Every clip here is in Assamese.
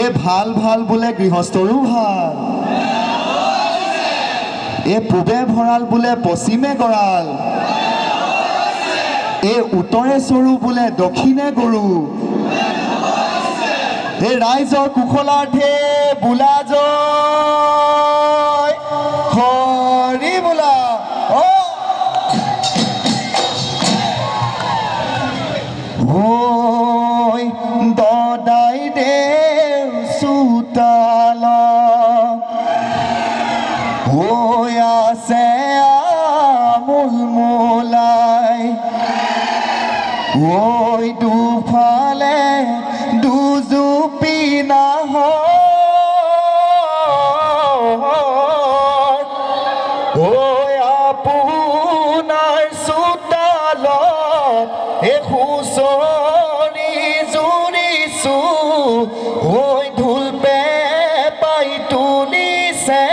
এ ভাল ভাল বোলে গৃহস্থৰো ভাল, এ পূবে ভঁৰাল বোলে পশ্চিমে গঁৰাল, এ উত্তৰে চৰু বোলে দক্ষিণে গৰু, এই ৰাইজৰ কুশলাৰ্থে বোলা জয় হৰি বোলা। ঐ দদাই দেউ চোতাল ঐ আছে আমোল মোলাই, ঐ দুফালে দুজুপি নাহৰ, ঐ আপোনাৰ চোতালত এই হুঁচৰি জুৰিছো, ঐ ঢোল পেঁপাই তুলিছে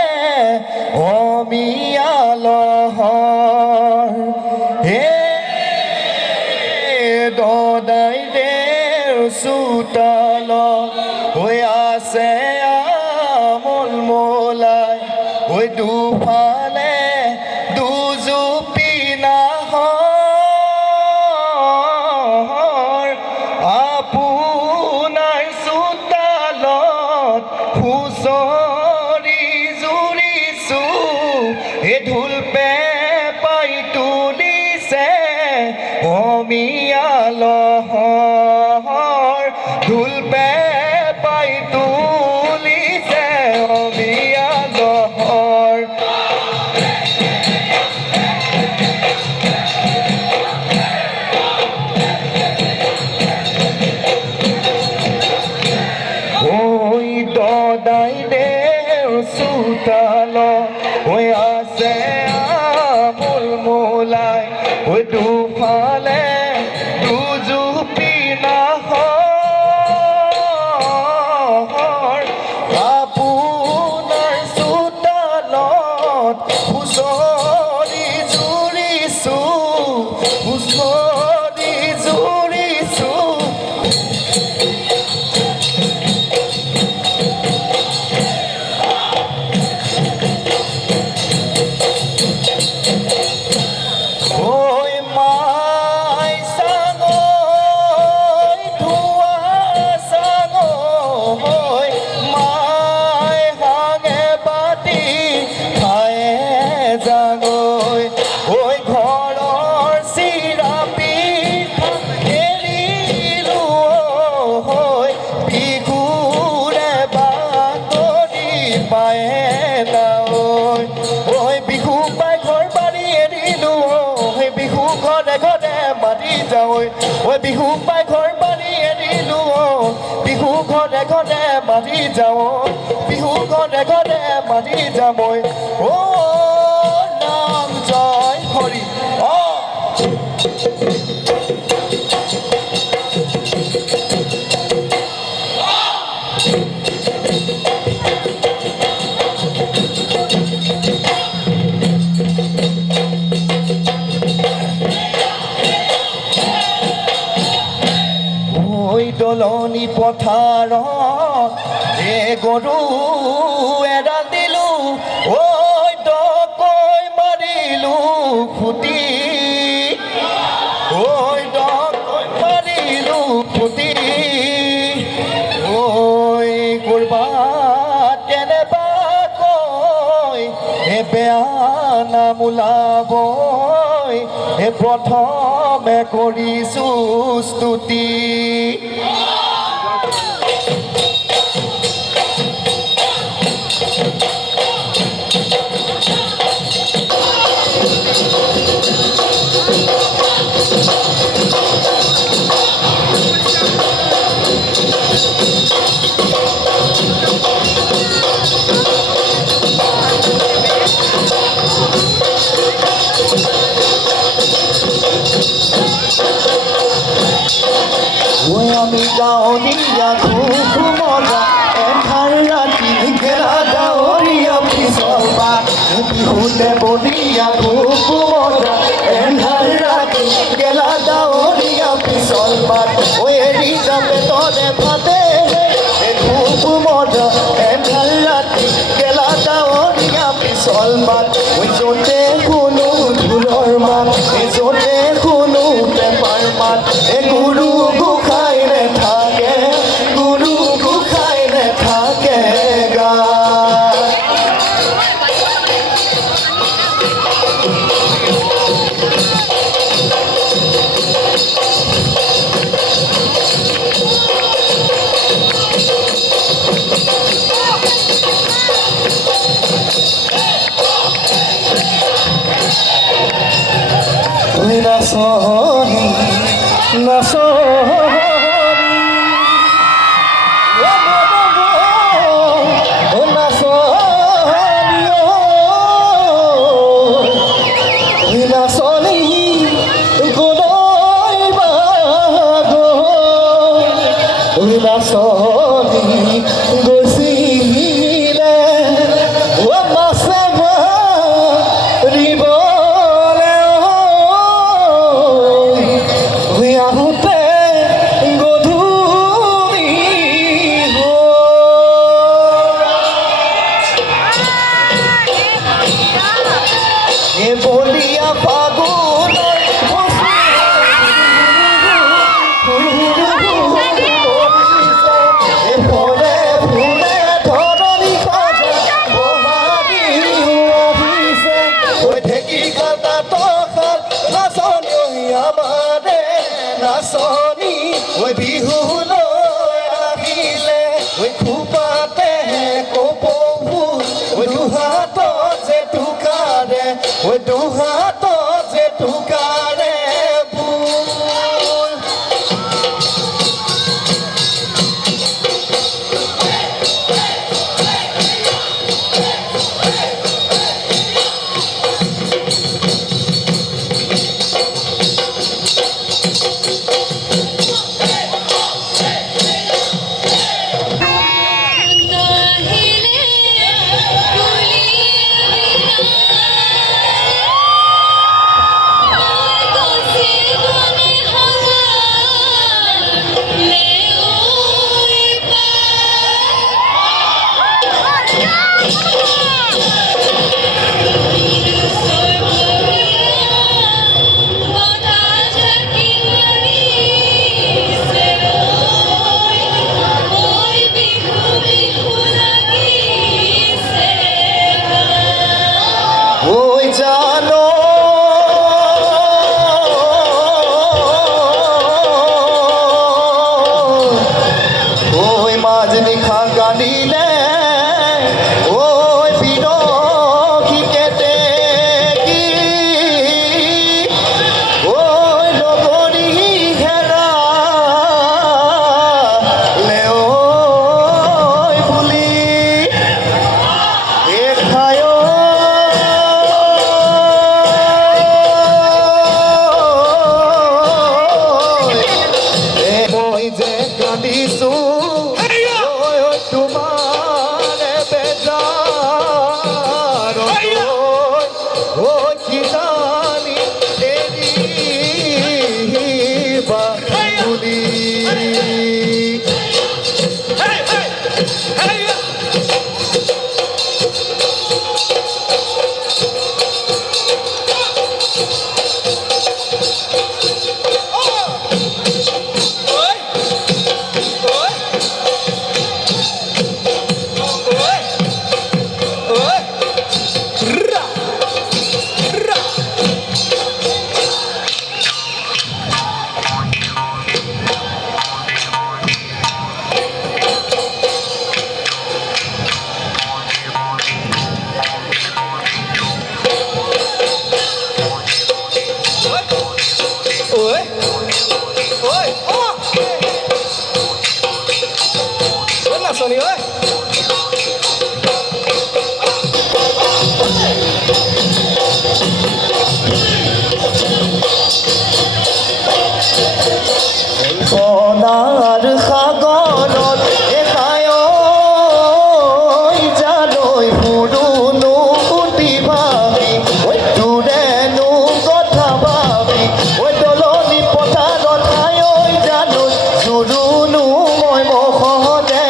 অমিয়া লহৰ, হে দদাই দেউ চোতালত হৈ আছে আমোল মোলাই, ঐ দুফালে দুজুপি নাহৰ, আপোনাৰ চোতালত হুঁচৰি জুৰিছো, এই ঢোল পেঁপাই তুলিছে অমিয়া লহৰ, ঢোল পেঁপাই তুলিছে অমিয়া লহৰ। ঐ দদাই দেউ চোতালত হৈ আছে আমোল মোলাই, ঐ দুফালে দুজুপি নাহৰ, আপোনাৰ চোতালত হুঁচৰি জুৰিছো, হুঁচৰি জুৰিছো, ঐ বিহু পাই ঘৰ বাৰী এৰিলো, বিহু ঘৰে ঘৰে মাৰি যাওঁ, বিহু ঘৰে ঘৰে মাৰি যামৈ, ও নাম জয় হৰি। দলনি পথাৰত এ গৰু এৰাল দিলো, ঐ ডকৈ মাৰিলো ফুটি, ঐ ডকৈ মাৰিলো ফুটি, ঐ কৰবাত কেনেবাকৈ এ বেয়া নাম ওলাব, এ প্ৰথমে কৰিছো স্তুতি, আমি গাঁৱলীয়া খুব মজা, এঠাৰ ৰাতি ঘেৰা গাঁৱলীয়া পিছল বা, বিহুতে বলীয়া খুব মজা, এঠাৰ ৰাতি গেলা গাঁৱলীয়া পিছল বাট, এৰি যাবে তৰে ভাতে খুব ঐ নাচনী গৈছিলে ঐ মাছে মাৰিবলে ঐ আহোঁতে গধূলি হ'ল বলিয়া ফাগুন নাচনী ঐ বিহুলৈ আহিলে ঐ খোপাতে কপৌ ঐ দুহাতত যে টুকাৰে ঐ দুহাতত যে টুকাৰে ঐ জানো ঐ মাঝ নিশা গানিলে ঐ বিৰহী কেতে কি ঐ লগৰী হেৰালে ঐ বুলি এখায় মই যে কান্দিছো তোমাৰ বেজাৰত ঐ কিজানি এৰিবা বুলি নাচনী ঐ কল্পনাৰ সাগৰত এঠাই জালৈ ফুৰোনো উটি ভাবি দূৰেনো কথা ভাবি দলনি পথাৰত ঠাই জালৈ জোৰোনো মই মহতে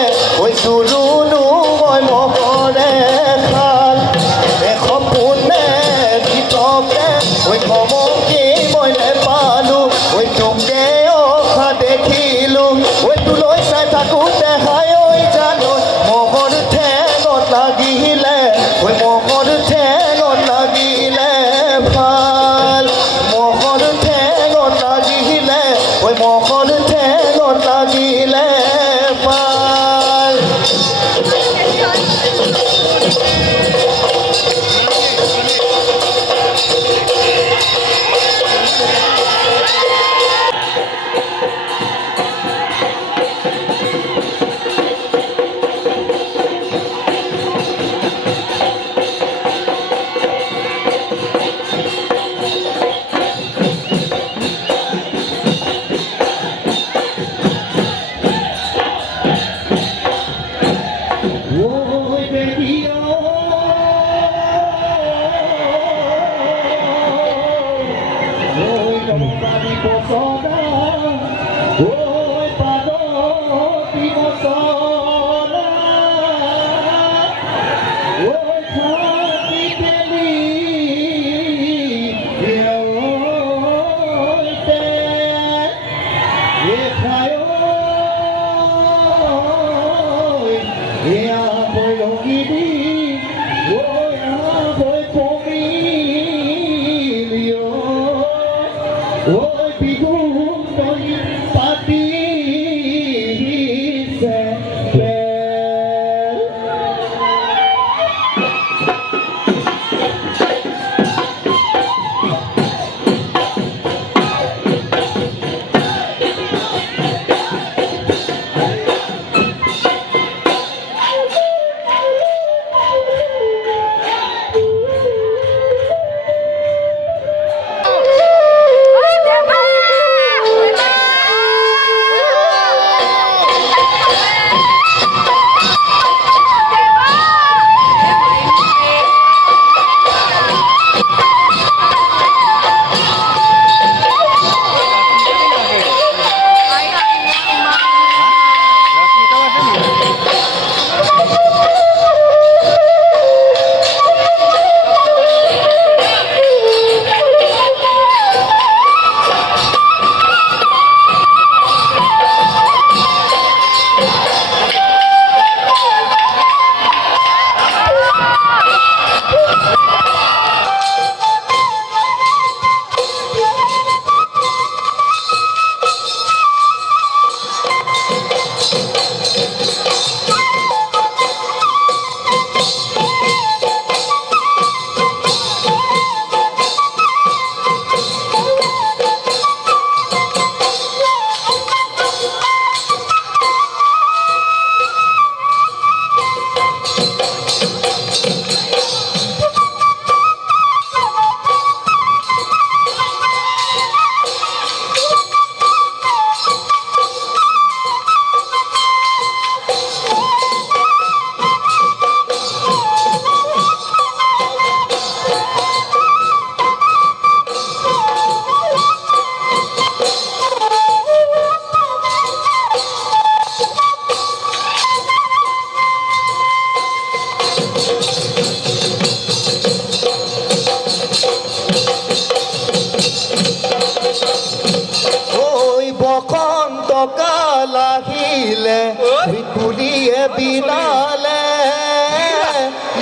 আহিলে কুলিয়ে বিনালে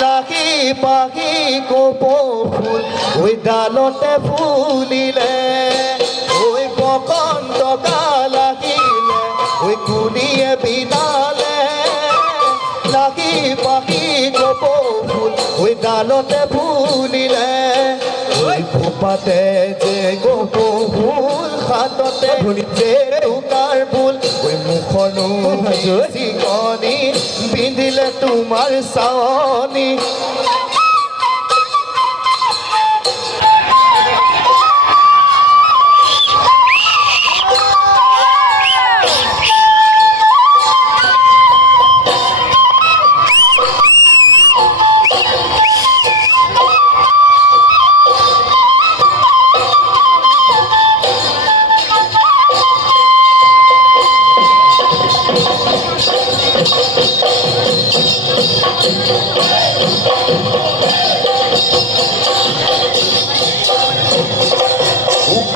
লাগি পাখি কপৌ ফুল ওই ডালতে ফুলিলে ওই বসন্ত কাল আহিলে ওই কুলিয়ে বিনালে লাগি পাখি কপৌ ফুল ওই ডালতে ফুলিলে ওই খোপাতে যে কপৌ ফুল হাততে যে টুকাৰ ফুল ওই মুখনো চিকনি পিন্ধিলে তোমাৰ চাৱনি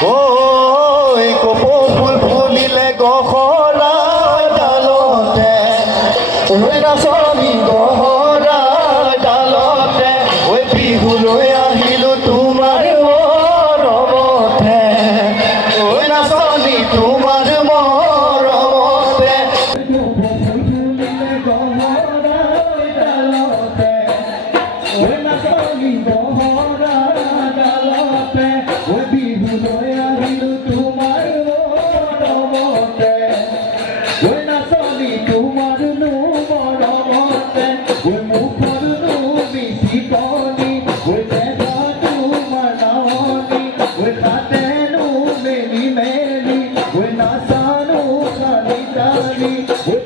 ঐ কপৌ ফুল ফুলিলে গহৰা ডালতে ঐ নাচনী গহৰা ডালতে ঐ বিহুলৈ আহিলোঁ তোমাৰ মৰমতে ঐ নাচনী তোমাৰ মৰমতে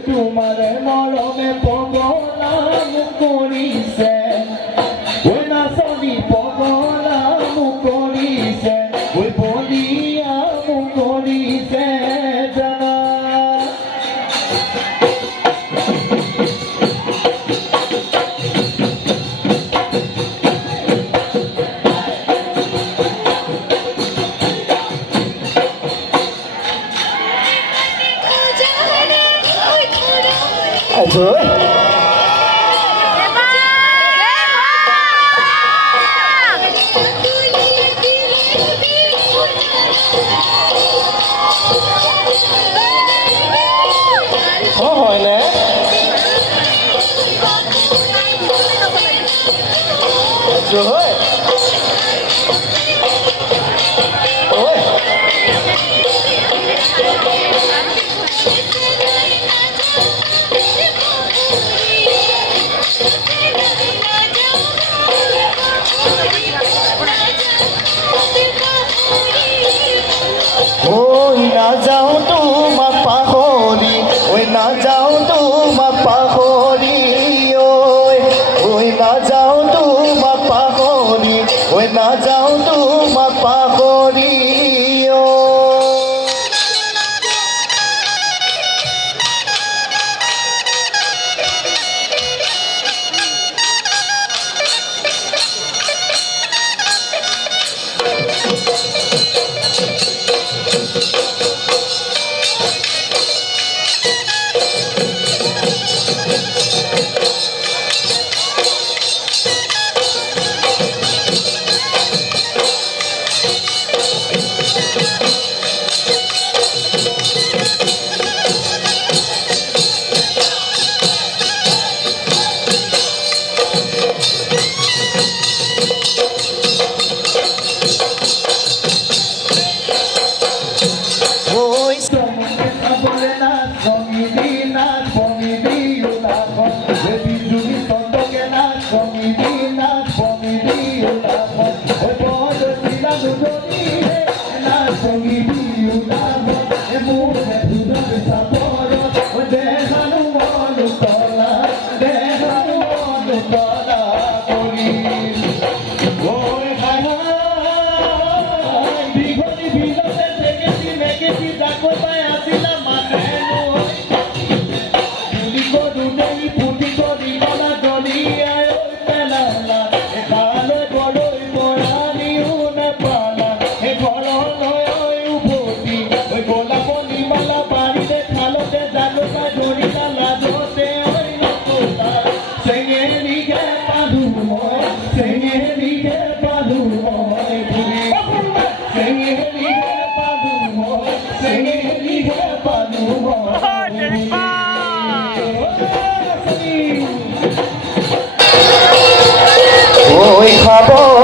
তোমারে মরমে পগলাম করিছে ওই নাচনি পগলাম করিছে ওই বলিয়াম করিছে জানা Rồi. Hỏi nè. Rồi. Ôi. Ôi na যাও তোমাক পাহৰি ঐ না যাও তোমাক পাহৰি ঐ না যাও তোমাক পাহৰি ঐ না যাও তোমাক পাহৰি যাব